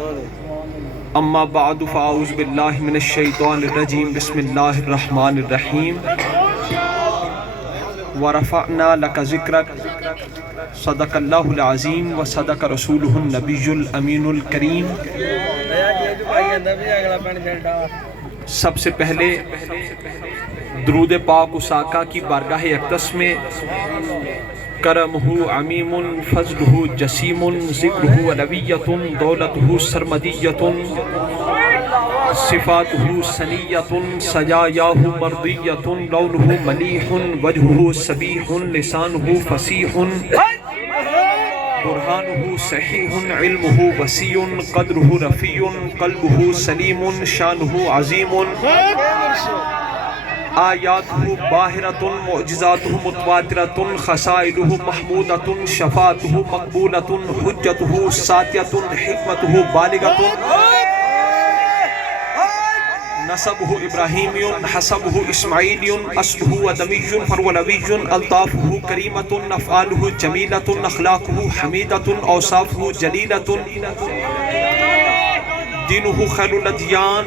اما بعد فاعوذ باللہ من الشیطان الرجیم بسم اللہ الرحمن الرحیم ورفعنا لک ذکرک صدق اللہ العظیم وصدق رسولہ النبی الامین الکریم۔ سب سے پہلے درود پاک اس آقا کی بارگاہ اقدس میں کرمہ عمیم فضلہ جسیم ذکرہ علویۃ دولتہ سرمدیۃ صفاتہ سنیۃ سجایاہ مرضیۃ لونہ ملیح وجہہ صبیح لسانہ فصیح برہانہ صحیح علمہ وسیع قدرہ رفیع قلبہ سلیم شانہ عظیم آیاتہ باہرۃ معجزاتہ متواترۃ خصائلہ محمودۃ شفاعتہ مقبولۃ حجتہ ساطعۃ حکمتہ بالغۃ نسبہ ابراہیمی حسبہ اسماعیلی اصلہ ادمی فرولوی الطافہ کریمۃ افعالہ جمیلۃ اخلاقہ حمیدۃ اوصافہ جلیلۃ دینہ خیر الادیان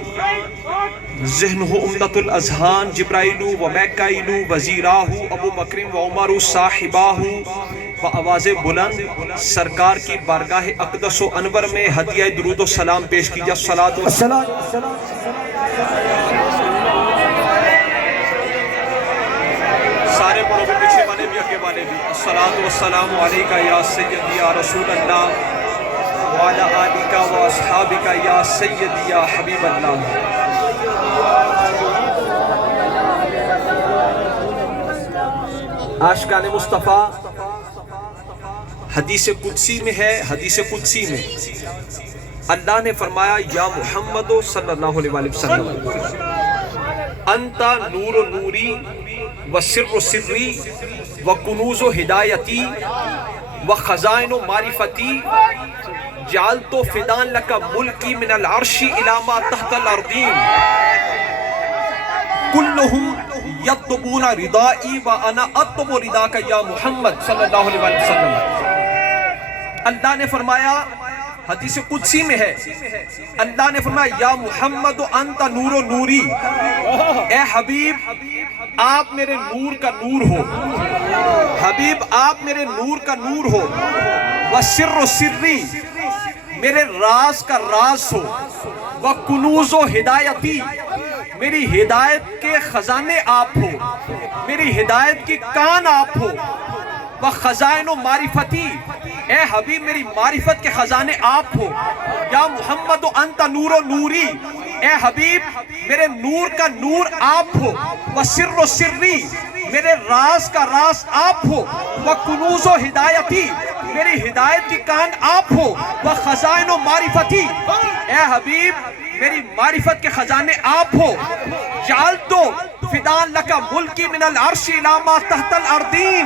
ذہنہ عمدۃ الاذہان جبرائیل و میکائیل وزیراہ ابو بکر و عمر صاحباہ و آواز بلند سرکار کی بارگاہ اقدس و انور میں ہدیہ درود و سلام پیش کیجیے۔ الصلاۃ والسلام سارے بڑوں کے پیچھے والے بھی اگے والے بھی الصلاۃ والسلام علیکہ یا سیدی یا رسول اللہ وعلی آلکہ و اصحابکہ یا سیدی یا حبیب اللہ۔ عاشقان مصطفیٰ حدیث قدسی میں ہے، حدیث قدسی میں اللہ نے فرمایا یا محمد صلی اللہ علیہ وسلم انت نور نوری و سر سری و کنوز ہدایتی و خزائن معرفتی جعلت فدان لک ملکی من العرش الی ما تحت الارضین کلہم یطلبون ردائی و انا اطلب رداک یا محمد صلی اللہ علیہ وسلم۔ اللہ نے فرمایا حدیث قدسی میں ہے، اللہ نے فرمایا یا محمد انت نور و نوری، اے حبیب آپ میرے نور کا نور ہو، حبیب آپ میرے نور کا نور ہو، و سر و سری میرے راز کا راز ہو، و کنوز و ہدایتی میری ہدایت کے خزانے آپ ہو، میری ہدایت کی کان آپ ہو، و خزائن و معرفتی اے حبیب میری معرفت کے خزانے آپ ہو، یا محمد انت نور و نوری اے حبیب میرے نور کا نور آپ ہو، و سر و سری میرے راز کا راز آپ ہو، و کنوز و ہدایتی میری ہدایت کی کان آپ ہو، و خزائن و معرفتی اے حبیب میری معرفت کے خزانے آپ ہو، جعلتو فدان لکا ملکی من العرش الی ما تحت الارضین۔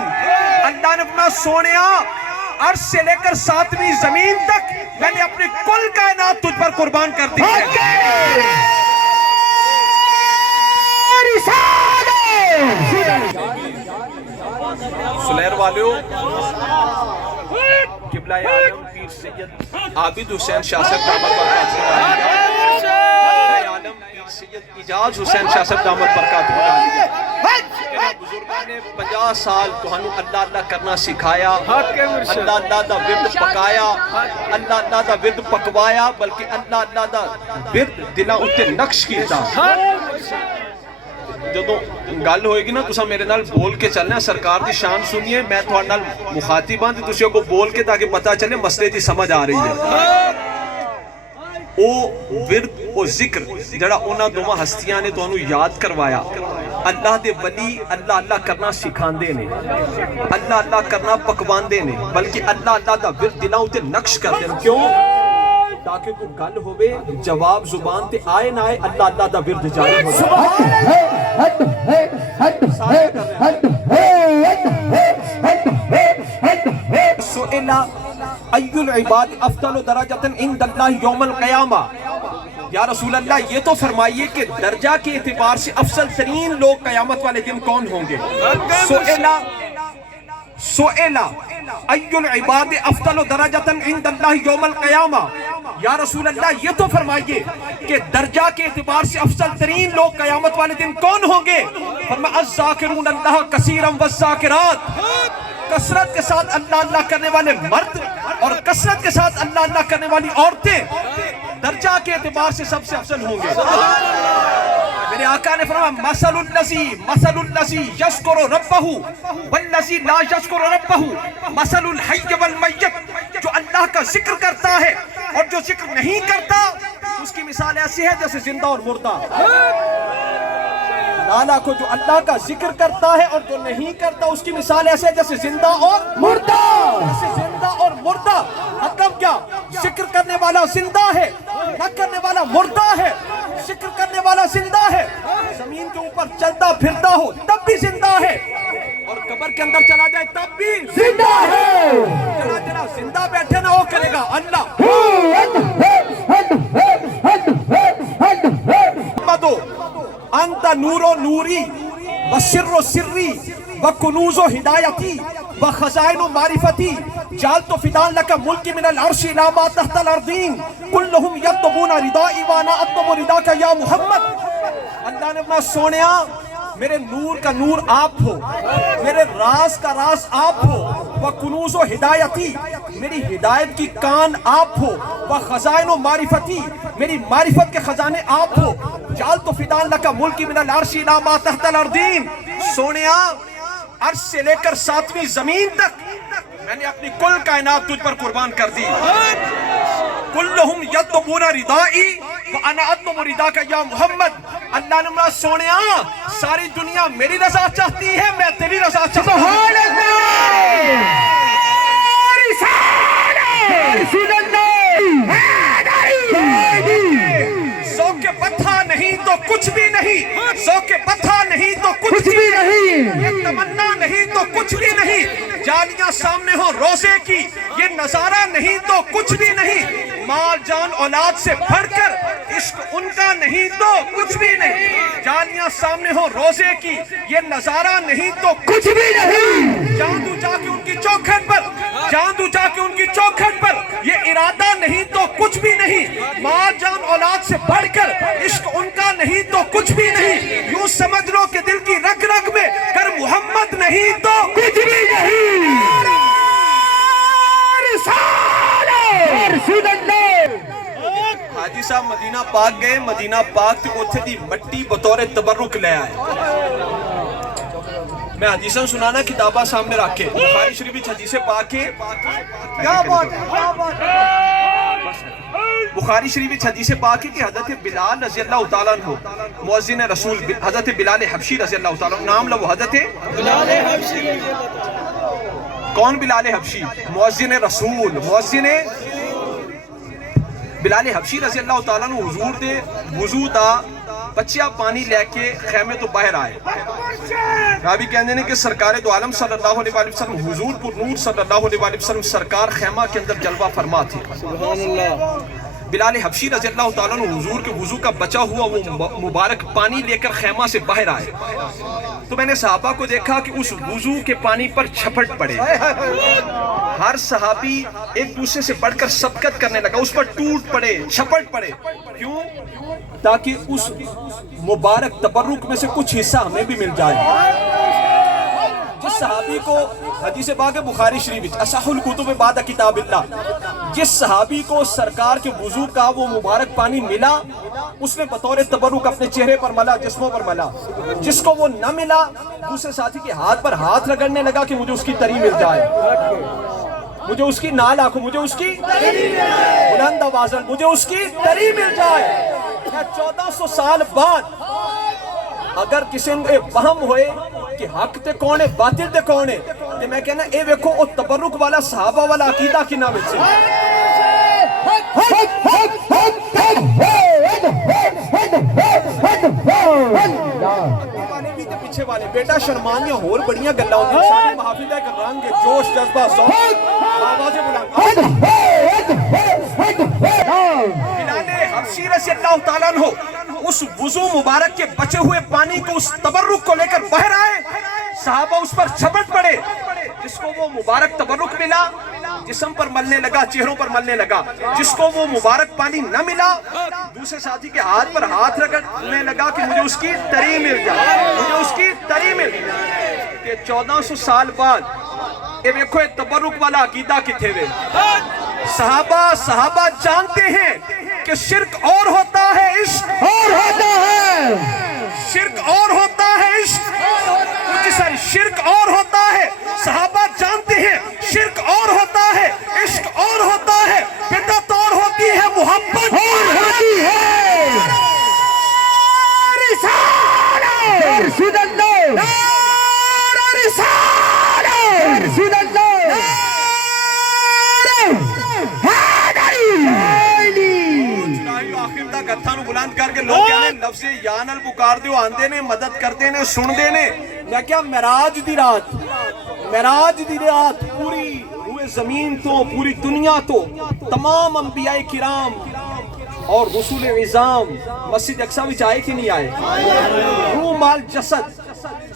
اللہ نے فرمایا سونیا عرش سے لے کر ساتویں زمین تک میں نے اپنے کل کائنات تجھ پر قربان کر دی ہے۔ سلیر والیو قبلہ عالم پیر سید عابد حسین شاہ صاحب دامت برکاتہ عالم پیر سید اجاز حسین شاہ صاحب دامت برکاتہ بزرگان 50 سال تہانوں اللہ اللہ کرنا سکھایا، اللہ اللہ دا ورد پکایا، اللہ اللہ دا ورد پکوایا، بلکہ اللہ اللہ دا ورد دلوں اتے نقش کیتا۔ جدوں گل ہوئے گی نا تساں میرے نال بول کے چلنا، سرکار دی شان سنیے، میں تھوڑے نال مخاطب ہاں تے تسی کو بول کے تاکہ پتہ چلے مسئلے دی سمجھ آ رہی ہے۔ او ورد او ذکر جڑا انہاں دوواں ہستیاں نے تانوں یاد کروایا، اللہ دے ولی اللہ اللہ کرنا سکھاندے نے، اللہ اللہ کرنا پکواندے نے، بلکہ اللہ اللہ دا ورد دلاں اتے نقش کردے نے۔ کیوں؟ تاکہ کوئی گل ہوئے جواب زبان تے آئے نہ آئے اللہ اللہ دا ورد جاری ہو جائے۔ سئلہ ای العباد افضل درجۃ عند اللہ یوم القیامہ، یا رسول اللہ یہ تو فرمائیے کہ درجہ کے اعتبار سے افضل ترین لوگ قیامت والے دن کون ہوں گے؟ سئلہ ای العباد افضل درجۃ عند اللہ یوم القیامہ، یا رسول اللہ یہ تو فرمائیے کہ درجہ کے اعتبار سے افضل ترین لوگ قیامت والے دن کون ہوں گے؟ فرمایا الذاکرون اللہ کثیرا والذاکرات، کثرت کے ساتھ اللہ اللہ کرنے والے مرد اور کثرت کے ساتھ اللہ اللہ کرنے والی عورتیں درجہ کے اعتبار سے سب سے افضل ہوں گے۔ میرے آقا نے فرمایا مثل الذی یذکر ربہ والذی لا یذکر ربہ مثل الحی والمیت، جو اللہ کا ذکر کرتا ہے اور جو ذکر نہیں کرتا اس کی مثال ایسی ہے جیسے زندہ اور مردہ۔ لالا کو جو اللہ کا ذکر کرتا ہے اور جو نہیں کرتا اس کی مثال ایسے ہے جیسے زندہ اور مردہ، جیسے زندہ اور مردہ۔ مطلب کیا؟ ذکر کرنے والا زندہ ہے، نہ کرنے والا مردہ ہے۔ ذکر کرنے والا زندہ ہے، زمین کے اوپر چلتا پھرتا ہو تب بھی زندہ ہے، اور قبر کے اندر چلا جائے تب بھی زندہ ہے۔ جنا زندہ بیٹھے نہ ہو کرے گا اللہ۔ انت نور و نوری وسر و سری وکنوز و ہدایتی وخزائن و معرفتی جعلت فداء لك ملکی من العرش الى ما تحت الارضین کلہم یطلبون ردائی وانا اطلب رداک یا محمد۔ اللہ نے فرمایا سونیا میرے نور کا نور آپ ہو، میرے راز کا راز آپ ہو، وکنوز و ہدایتی میری ہدایت کی کان آپ ہو، وخزائن و معرفتی میری معرفت کے خزانے آپ ہو، جعلت فداء لك ملکی من العرش الى ما تحت الارضین۔ سونیا عرش سے لے کر 7ویں زمین تک میں نے اپنی کل کائنات تجھ پر قربان کر دی۔ کلہم یطلبون ردائی وانا اطلب رداک یا محمد۔ اللہ نے فرمایا سونیا ساری دنیا میری رضا چاہتی ہے، میں تیری رضا چاہتا ہوں۔ سبحان اللہ، رسول اللہ، ذوق پتھا نہیں تو کچھ بھی نہیں، ذوق پتھا نہیں تو کچھ بھی نہیں، یہ تمنا نہیں تو کچھ بھی نہیں، جالیاں سامنے ہوں روزے کی یہ نظارہ نہیں تو کچھ بھی نہیں، مال جان اولاد سے بڑھ کر عشق ان کا نہیں تو کچھ بھی نہیں، جالیاں سامنے ہوں روزے کی یہ نظارہ نہیں تو کچھ بھی نہیں، جاندو جا کے ان کی چوکھٹ پر، جاندو جا کے ان کی چوکھٹ پر یہ ارادہ نہیں تو کچھ بھی نہیں، مال جان اولاد سے بڑھ کر عشق ان کا نہیں تو کچھ بھی نہیں، یوں سمجھ لو کہ دل کی رگ رگ میں کر محمد نہیں تو کچھ بھی نہیں۔ حاجی صاحب مدینہ پاک گئے، مدینہ پاک تے اوتھے دی مٹی بطور تبرک لے آئے۔ میں حدیثاں سنانا کتابہ سامنے رکھ کے، بخاری شریف حدیث پاک کے بخاری شریف حدیث پاک ہے کہ حضرت بلال رضی اللہ تعالیٰ عنہ مؤذن رسول حضرت بلال حبشی رضی اللہ تعالیٰ عنہ، نام لو حضرت بلال حبشی۔ کون بلال حبشی؟ مؤذن رسول، مؤذن بلال حبشی رضی اللہ تعالیٰ عنہ حضور دے وضو دا بچیا پانی لے کے خیمے تو باہر آئے۔ رابی کہنے نے کہ سرکار دو عالم صلی اللہ علیہ وسلم حضور پر نور صلی اللہ علیہ وسلم سرکار خیمہ کے اندر جلوہ فرما تھے۔ سبحان اللہ۔ بلال حبشی رضی اللہ تعالیٰ عنہ حضور کے وضو کا بچا ہوا وہ مبارک پانی لے کر خیمہ سے باہر آئے، تو میں نے صحابہ کو دیکھا کہ اس وضو کے پانی پر چھپٹ پڑے، ہر صحابی ایک دوسرے سے بڑھ کر سبقت کرنے لگا، اس پر ٹوٹ پڑے، چھپٹ پڑے، کیوں؟ تاکہ اس مبارک تبرک میں سے کچھ حصہ ہمیں بھی مل جائے۔ جس صحابی کو حدیث پاک بخاری شریف اصح الکتب بعد کتاب اللہ، جس صحابی کو سرکار کے وضو کا وہ مبارک پانی ملا اس نے بطور تبرک اپنے چہرے پر ملا، جسموں پر ملا، جس کو وہ نہ ملا دوسرے ساتھی کے ہاتھ پر ہاتھ رگڑنے لگا کہ مجھے اس کی تری مل جائے، مجھے اس کی نال آنکھوں، مجھے اس کی بلند آوازن، مجھے اس کی تری مل جائے۔ 1400 سال بعد اگر کسی نے فہم ہوئے کہ حق تے کون ہے باطل تے کون ہے، تو میں کہنا اے ویکھو او تبرک والا صحابہ والا عقیدہ کی نام سے پیچھے والے بیٹا شرمانیاں ہور بڑیاں گلاں ہوندیاں، سارے محافظ ہے کہ رنگ جوش جذبہ ذوق آوازیں بلند۔ بلال حبشی رضی اللہ تعالیٰ عنہ اس وضو مبارک کے بچے ہوئے پانی کو اس تبرک کو لے کر باہر آئے، صحابہ اس پر چھپٹ پڑے، جس کو وہ مبارک تبرک ملا جسم پر ملنے لگا، چہروں پر ملنے لگا. جس کو وہ مبارک پانی نہ ملا دوسرے ساتھی کے ہاتھ پر ہاتھ رگڑنے لگا کہ مجھے اس کی تری مل جائے، مجھے اس کی تری مل جائے. کہ 1400 سال بعد اے دیکھو یہ تبرک والا عقیدہ کتھے وے. صحابہ جانتے ہیں کہ شرک اور ہوتا ہے، عشق اور ہوتا ہے. شرک اور ہوتا ہے، عشق شرک اور ہوتا ہے. صحابہ جانتے ہیں شرک اور ہوتا ہے، عشق اور ہوتا ہے، بدعت اور ہوتی ہے، محبت اور ہوتی ہے. رسالہ رسول اللہ، رسالہ رسول اللہ. کتھا نو بلند کر کے لوگ کہنے لفظ یا نال پکار دیو آندے نے، مدد کرتے نے، سن دے نے. میں کیا معراج دی رات پوری روئے زمین تو، پوری دنیا تو تمام انبیاء کرام اور رسول عظام مسجد اقصی وچ آئے کہ نہیں آئے؟ روح مال جسد،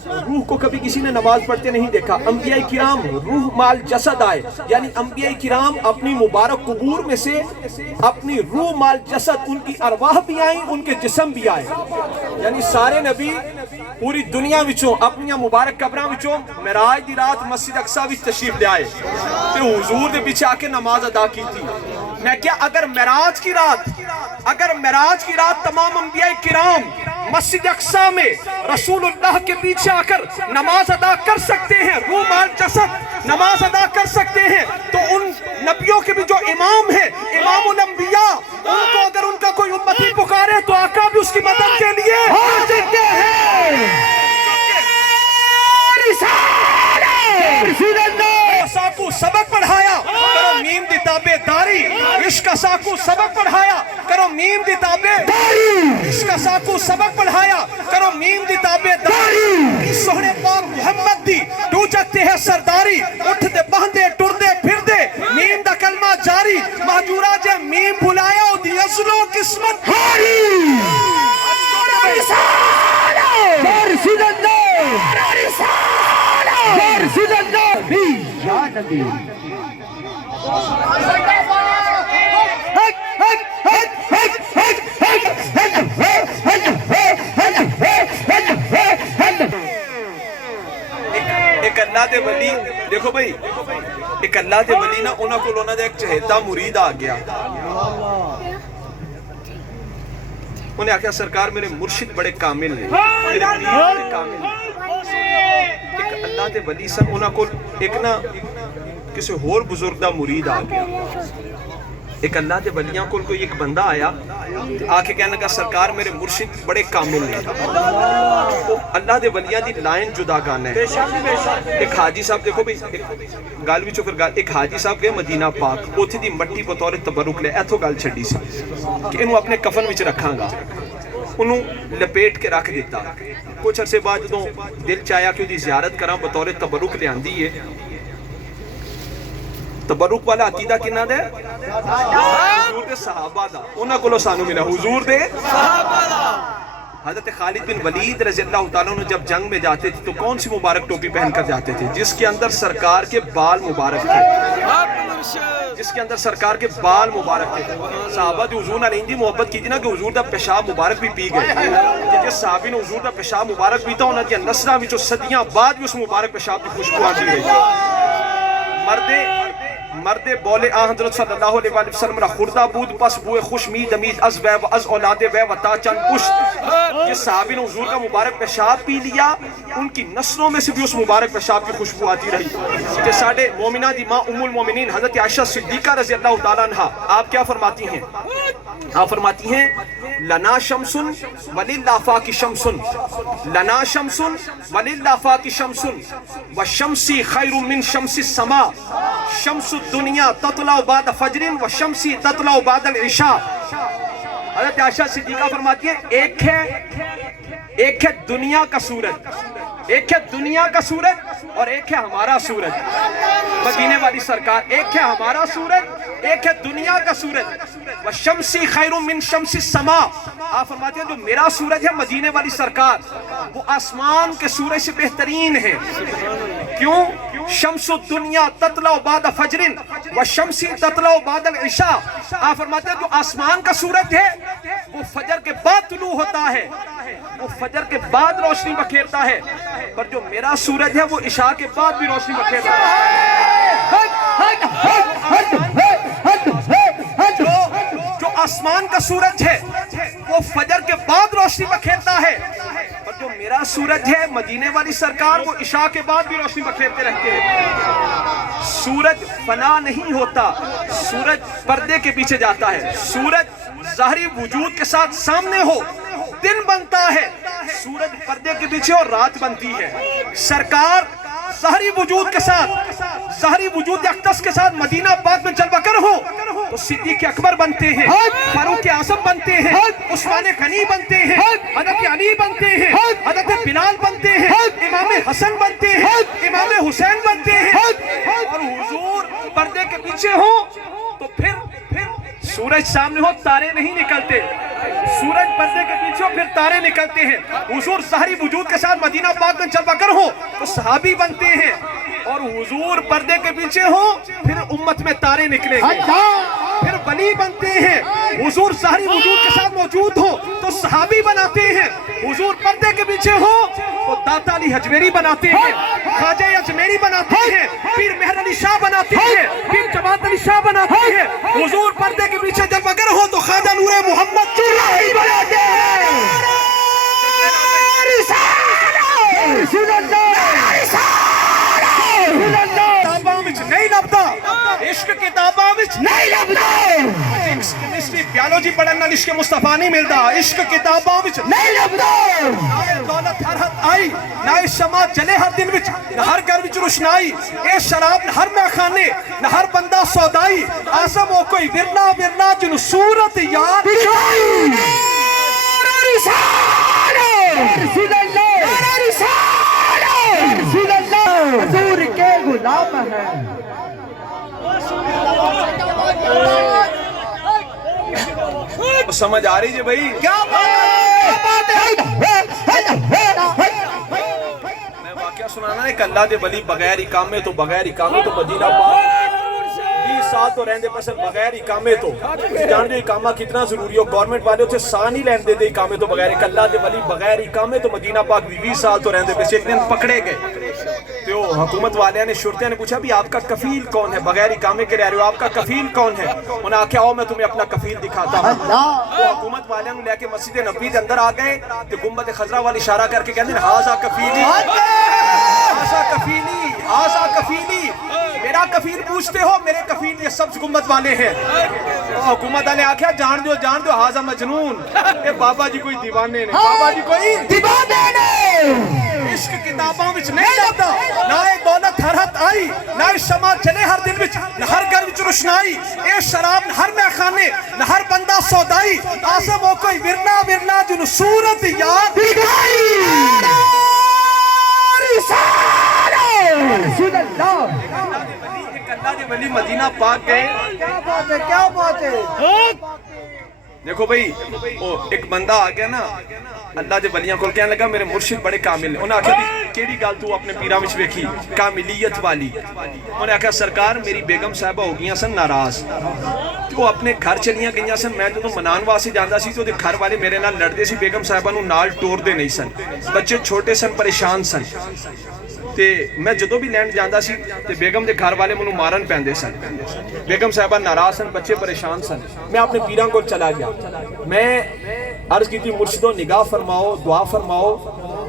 روح کو کبھی کسی نے نماز پڑھتے نہیں دیکھا. انبیاء کرام روح مال جسد آئے، یعنی انبیاء کرام اپنی مبارک قبور میں سے اپنی روح مال جسد، ان کی ارواح بھی آئیں، ان کے جسم بھی آئے. یعنی سارے نبی پوری دنیا وچوں اپنی مبارک قبراں وچوں معراج دی رات مسجد اقصی وچ تشریف لے آئے تے حضور دے پیچھے آ کے نماز ادا کی تھی. میں کیا اگر معراج کی رات تمام انبیاء کرام مسجد اقصی میں رسول اللہ کے پیچھے آ کر نماز ادا کر سکتے ہیں، روح مال جسد نماز ادا کر سکتے ہیں، تو ان نبیوں کے بھی جو امام ہیں، امام الانبیاء، ان کو اگر ان کا کوئی امتی پکارے تو آقا بھی اس کی مدد کے لیے حاضر ہیں. رسول اللہ ساکو سبق پڑھایا کرو میم دی تابع داری، عشق ساکو سبق پڑھایا کرو میم دی تابع داری، عشق ساکو سبق پڑھایا کرو میم دی تابع داری. سوہنے پاک محمد دی ٹو جگتے ہے سرداری، اٹھ دے بہندے ٹر دے پھر دے میم دا کلمہ جاری. مہجورہ جے میم بھلایا او دی ازلو قسمت ہاری. رسول اللہ رسول اللہ یا نبی. ایک اللہ دے ولی، دیکھو بھائی، ایک اللہ دے ولی نا انہاں کو لونا دے ایک چہیتا مرید آ گیا. انہیں آکھیا سرکار میرے مرشد بڑے کامل ہیں، میرے مرید بڑے کامل ہیں. ایک اللہ دے ولی سن، انہاں کو ایک نا کسی اور بزرگ دا مرید آ گیا. ایک اللہ دے ولیاں کو کوئی ایک بندہ آیا آکے کہنے لگا سرکار میرے مرشد بڑے کامل ہیں. اللہ دے ولیاں دی لائن جدا گانا ہے. ایک حاجی صاحب دیکھو بھئی گال بھی چکر گال، ایک حاجی صاحب گئے مدینہ پاک، اوتھے دی مٹی بطور تبرک لے ایتھو گال چھڑی سی کہ انہوں اپنے کفن وچ رکھاں گا. انہوں لپیٹ کے رکھ دیتا. کچھ عرصے بعد جدوں دل چاہیا کہ دی زیارت کراں بطور تبرک لے آندی ہے. تبرک والا عقیدہ کنہ دے؟ حضور دے صحابہ دا. انہاں کو لو سانو ملا حضور دے صحابہ دا. حضرت خالد بن ولید رضی اللہ تعالیٰ عنہ جب جنگ میں جاتے تھے تو کون سی مبارک ٹوپی پہن کر جاتے تھے؟ جس کے اندر سرکار کے بال مبارک تھے، جس کے اندر سرکار کے بال مبارک تھے. صحابہ جو حضور نے انجی محبت کی تھی نا کہ حضور دا پیشاب مبارک بھی پی گئے کہ جس صحابی نے حضور دا پیشاب مبارک پیتا انہاں دیا نسلہ بھی جو صدیاں بعد بھی اس مبارک پیشاب کی خوشبو آتی رہی. مرد بولے آن حضرت صلی اللہ علیہ وسلم را خوردہ بود پس بوئے خوش می دمید از وے و از اولاد وے و تا چند پشت. جس صحابی نے حضور کا مبارک پیشاب پی لیا ان کی نسلوں میں سے بھی اس مبارک پیشاب کی خوشبو آتی رہی. کہ ساڑھے مومنہ دی ماں ام المومنین حضرت عائشہ صدیقہ رضی اللہ تعالیٰ عنہ آپ کیا فرماتی ہیں؟ آپ فرماتی ہیں لنا شمسن وللہ فاکی شمسن، لنا شمسن وللہ فاکی شمسن وشمسی خیر من شمس السما، شمس الدنیا تطلع بعد فجر وشمسی تطلع بعد العشاء. حضرت عائشہ صدیقہ فرماتی ہیں ایک ہے دنیا کا سورج، ایک ہے دنیا کا سورج اور ایک ہے ہمارا سورج. مدینے والی سرکار، ایک ہے ہمارا سورج، ایک ہے دنیا کا سورج. وَشَمْسِ خَيْرٌ مِّن شَمْسِ السَّمَاء. آپ فرماتے ہیں جو میرا سورج ہے مدینے والی سرکار وہ آسمان کے سورج سے بہترین ہے. کیوں؟ شمس الدنیا تطلع بعد فجر والشمس تطلع بعد العشاء. آپ فرماتے ہیں جو آسمان کا سورج ہے وہ فجر کے بعد طلوع ہوتا ہے, وہ فجر کے بعد روشنی بکھیرتا ہے, پر جو میرا سورج ہے وہ عشاء کے بعد بھی روشنی بکھیرتا ہے. جو آسمان کا سورج ہے وہ فجر کے بعد روشنی بکھیرتا ہے, اور جو میرا سورج ہے مدینے والی سرکار وہ عشاء کے بعد بھی روشنی بکھیرتے رہتے ہیں. سورج فنا نہیں ہوتا, سورج پردے کے پیچھے جاتا ہے. سورج ظاہری وجود کے ساتھ سامنے ہو دن بنتا ہے, سورج پردے کے پیچھے اور رات بنتی ہے. سرکار ظاہری وجود کے ساتھ, ظاہری وجود اقدس کے ساتھ مدینہ پاک میں جلوہ گر ہو تو صدیق اکبر بنتے ہیں, فاروق اعظم بنتے ہیں, عثمان غنی بنتے ہیں, حضرت علی بنتے ہیں, حضرت بلال بنتے ہیں, امام حسن بنتے ہیں, امام حسین بنتے ہیں. اور حضور پردے کے پیچھے ہو تو پھر سورج سامنے ہو تارے نہیں نکلتے, سورج پردے کے پیچھے ہو پھر تارے نکلتے ہیں. حضور ظاہری وجود کے ساتھ مدینہ پاک میں جلوہ گر ہو تو صحابی بنتے ہیں, اور حضور پردے کے پیچھے ہو پھر امت میں تارے نکلیں گے, پھر ولی بنتے ہیں. حضور ظاہری وجود کے ساتھ موجود ہو تو صحابی بناتے ہیں, حضور پردے کے پیچھے ہو تو داتا علی حجویری بناتے ہیں, خواجہ اجمیری بناتے ہیں, پیر مہر علی شاہ بناتے ہیں, پیر جماعت علی شاہ بناتے ہیں. حضور پردے کے پیچھے جلوہ گر ہو تو خواجہ نور محمد چلائی بناتے ہیں. کتاباں وچ نہیں لبدا, عشق کتاباں وچ نہیں لبدا. کیمسٹری بیالوجی پڑھن نال عشق مصطفیٰ نہیں ملدا, عشق کتاباں وچ نہیں لبدا. نہ دولت ہر حد آئی, نہ شمع جلے ہر دن وچ, نہ ہر گھر وچ روشنائی, اے شراب نہ ہر میخانے, نہ ہر بندہ سودائی. آسم ہو کوئی ورنا ورنا جن صورت یاد دکھائی. رسول اللہ, رسول اللہ حضور کے غلام ہے. سمجھ آ رہی جی بھائی, کیا بات ہے. میں واقعہ سنانا ہے کہ اللہ دے ولی بغیر اقامے تو مدینہ پاک 20 سال تو رہندے پسند بغیر اقامے تو جان جو اقامہ کتنا ضروری ہو. گورنمنٹ والے اسے سان ہی لین دے دے اقامے تو بغیر, کہ اللہ دے ولی بغیر اقامے تو مدینہ پاک 20 سال تو رہندے پسند. ایک دن پکڑے گئے تو حکومت والے نے, شرطیاں نے پوچھا بھی آپ کا کفیل کون ہے, بغیر اقامے کے رہ رہے ہو, آپ کا کفیل کون ہے. انہوں نے آکھا آؤ میں تمہیں اپنا کفیل دکھاتا ہوں. تو حکومت والے نے لے کے مسجد نبوی کے اندر آ گئے تو گنبد خضرا والا اشارہ کر کے کہتے ہیں ہاذا کفیلی, ہاذا کفیلی, ہاذا کفیلی. میرا کفیل پوچھتے ہو, میرے کفیل یہ سبز گنبد والے ہیں. حکومت والے آکھا جان دو ہاذا مجنون, اے بابا جی کوئی دیوانے نے, بابا جی کوئی دیوانے نے. عشق کتاباں وچ نہیں لبدا, نہ دولت ہر حد آئی, نہ شمع جلے ہر دن وچ, نہ ہر گھر وچ روشنائی, اے شراب نہ ہر میخانے, نہ ہر بندہ سودائی. آسم ہو کوئی ورنا ورنا جن صورت یاد دکھائی. رسول اللہ, ایک اللہ دے ولی مدینہ پاک گئے. کیا بات ہے, کیا بات ہے. دیکھو بھئی ایک بندہ آ گیا نا اللہ دے ولیاں کو, کہنے لگا میرے مرشد بڑے کامل ہیں. انہوں نے آکھا کیڑی گل تو اپنے پیراں وچ ویکھی کاملیت والی. انہوں نے آکھا سرکار میری بیگم صاحبہ ہو گئیاں سن ناراض, تو اپنے گھر چلیاں گئیاں سن. میں جدوں منان واسطے جاندا سی تو گھر والے میرے نال لڑدے سی, بیگم صاحبہ نوں نال ٹور دے نہیں سن, بچے چھوٹے سن, پریشان سن. تے میں جدوں بھی لینڈ جاندا سی تے بیگم دے گھر والے منوں مارن پیندے سن. بیگم صاحبہ ناراض سن, بچے پریشان سن. میں اپنے پیراں کول چلا گیا, میں عرض کی تھی مرشدوں نگاہ فرماؤ, دعا فرماؤ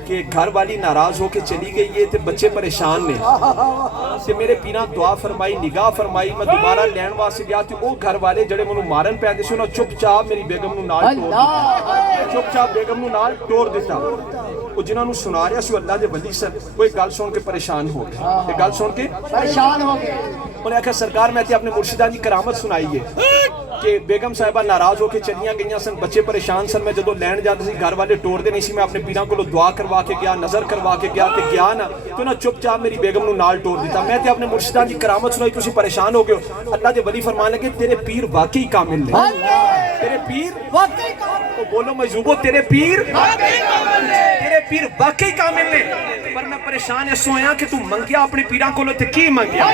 کہ گھر والی ناراض ہو کے چلی گئی ہے تے بچے پریشان نے. تے میرے پیراں دعا فرمائی, نگاہ فرمائی. میں دوبارہ لین واسطے گیا تے او گھر والے جڑے منوں مارن پیندے سی انہاں چپ چاپ میری بیگم نوں نال ٹور دتا, چپ چاپ بیگم نوں نال ٹور دتا. وہ جنہاں نوں سنا رہا سی اللہ دے ولی سن, وہ ایک گل سن کے پریشان ہو گئے, ایک گل سن کے پریشان ہو گئے. انہوں نے کہا سرکار میں تے اپنے مرشداں دی کرامت سنائی ہے کہ بیگم صاحبہ ناراض ہو کے چلیاں گئیاں سن, بچے پریشان سن. میں جدوں لین جاتا سی گھر والے ٹور دے نہیں سی, میں اپنے پیراں کولوں دعا کروا کے گیا, نظر کروا کے گیا تے گیا نا تو نہ چپ چاپ میری بیگم نوں نال ٹور دیتا. میں تے اپنے مرشداں دی کرامت سنائی, تسی پریشان ہو گئے ہو. اللہ دے ولی فرمان لگے تیرے پیر واقعی کامل نے, تیرے پیر واقعی کامل. بولو مجذوبو تیرے پیر واقعی کامل نے. تیرے پیر واقعی کامل نے، پر میں پریشان ہے سویا کہ تو منگیا اپنے پیران کو لو تے کی منگیا؟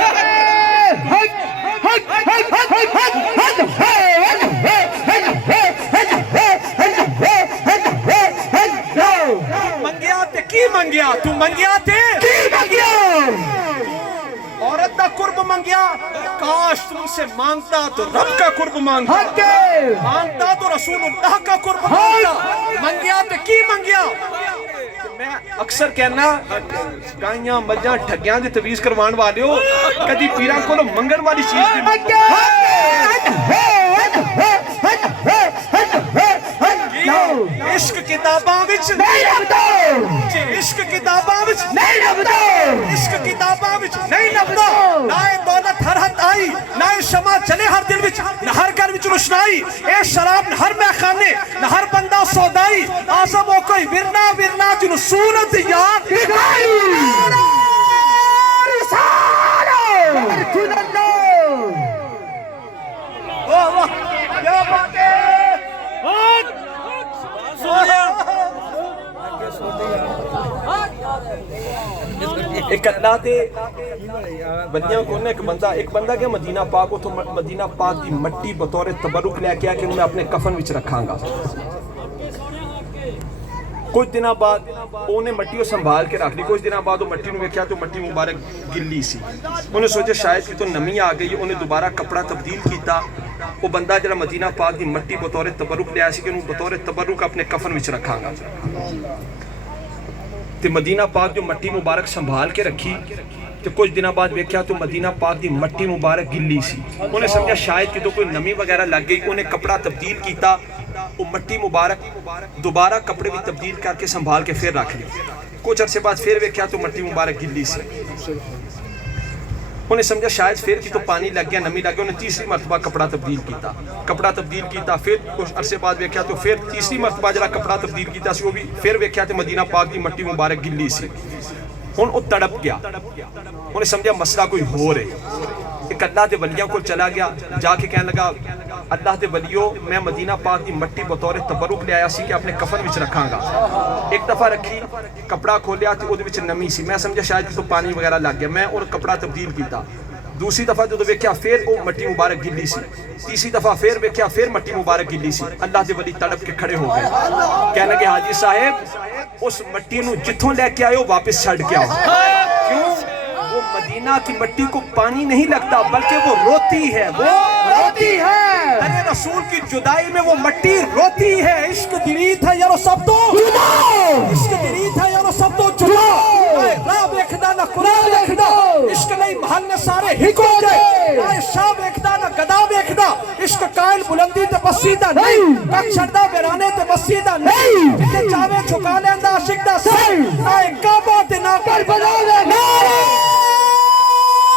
منگیا تے کی منگیا؟ تو منگیا تے کی منگیا؟ عورت دا قرب منگیا، کاش تم سے مانگتا تو رب کا قرب مانگتا، مانگتا تو رسول اللہ کا قرب مانگتا، منگیا تے کی منگیا؟ میں اکثر کہنا گائیاں مجھاں ٹھگیاں دے تویز کروان والے ہو، کدی پیران کو لو منگن والی چیز دی عشق کتاباں وچ نہیں لبدا، عشق کتاباں وچ نہیں لبدا، عشق کتاباں وچ نہیں لبدا، نہ دولت ہر ہتھ آئی، نہ شمع چلے ہر دل وچ، نہ ہر گھر وچ روشنائی، اے شراب نہ ہر میخانے، نہ ہر بندہ سودائی، آزم ہو کوئی ورنہ ورنہ جنو صورت یاد دکھائی کیا بات ہے؟ ایک اللہ دے بندیاں کو ایک بندہ کیا مدینہ پاک تو مدینہ پاک دی مٹی بطور تبرک لے کے آیا کہ میں اپنے کفن وچ رکھاں گا۔ کچھ دنوں بعد انہیں مٹی کو سنبھال کے رکھ لی، کچھ دنوں بعد وہ مٹی نو ویکھیا تو مٹی مبارک گلی سی، انہیں سوچا شاید کہ تو نمی آ گئی، انہیں دوبارہ کپڑا تبدیل کیتا، وہ بندہ جڑا مدینہ پاک دی مٹی بطور تبرک لے آیا سی کہ انہوں بطور تبرک اپنے کفن وچ رکھاں گا۔ تے مدینہ پاک جو مٹی مبارک سنبھال کے رکھی، تے کچھ دنوں بعد ویکھیا تو مدینہ پاک دی مٹی مبارک گلی سی، انہیں سمجھا شاید کہ تو کوئی نمی وغیرہ لگ گئی، انہیں کپڑا تبدیل کیتا، وہ مٹی مبارک دوبارہ کپڑے بھی تبدیل کر کے سنبھال کے پھر رکھ لی، کچھ عرصے بعد پھر ویکھیا تو مٹی مبارک گلی سی، انہیں سمجھا شاید پھر کی تو پانی لگ گیا، نمی لگ گیا، انہیں تیسری مرتبہ کپڑا تبدیل کیتا، پھر کچھ عرصے بعد ویکھیا تو پھر تیسری مرتبہ جڑا کپڑا تبدیل کیتا سی وہ بھی پھر ویکھیا تو مدینہ پاک دی مٹی مبارک گلی سی، ہن وہ تڑپ گیا، انہیں سمجھا مسئلہ کوئی ہو رہے، ایک اللہ دے ولیوں کو چلا گیا، جا کے کہنے لگا اللہ دے ولیو میں مدینہ پاک دی مٹی بطور تبرک لے آیا سی کہ اپنے کفن وچ رکھاں گا، ایک دفعہ رکھی کپڑا کھولیا تو اودے وچ نمی سی، میں سمجھا شاید تو پانی وغیرہ لگ گیا، میں اور کپڑا تبدیل کیتا، دوسری دفعہ جو ویکھیا پھر وہ مٹی مبارک گلی سی، تیسری دفعہ پھر ویکھیا پھر مٹی مبارک گلی سی، اللہ دے ولی تڑپ کے کھڑے ہو گئے، کہنے لگے حاجی صاحب اس مٹی نو جتھوں لے کے آئے ہو واپس چھڑ کے آؤ، کیوں؟ وہ مدینہ کی مٹی کو پانی نہیں لگتا بلکہ وہ روتی ہے، وہ روتی ہے، ارے رسول کی جدائی میں وہ مٹی روتی ہے، عشق دلی تھا یارو سب تو عشق دلی تھا یارو سب تو جدا، راہ بیکھدا نہ قرآن بیکھدا، عشق نہیں محل سارے ہک ہو گئے، نہ شاہ بیکھدا نہ گدا بیکھدا، عشق قائل بلندی تے بسیدہ نہیں، کک چھڑدا ویرانے تے بسیدہ نہیں، جتے چاہے چھکا لیندا عاشق دا سر، نہ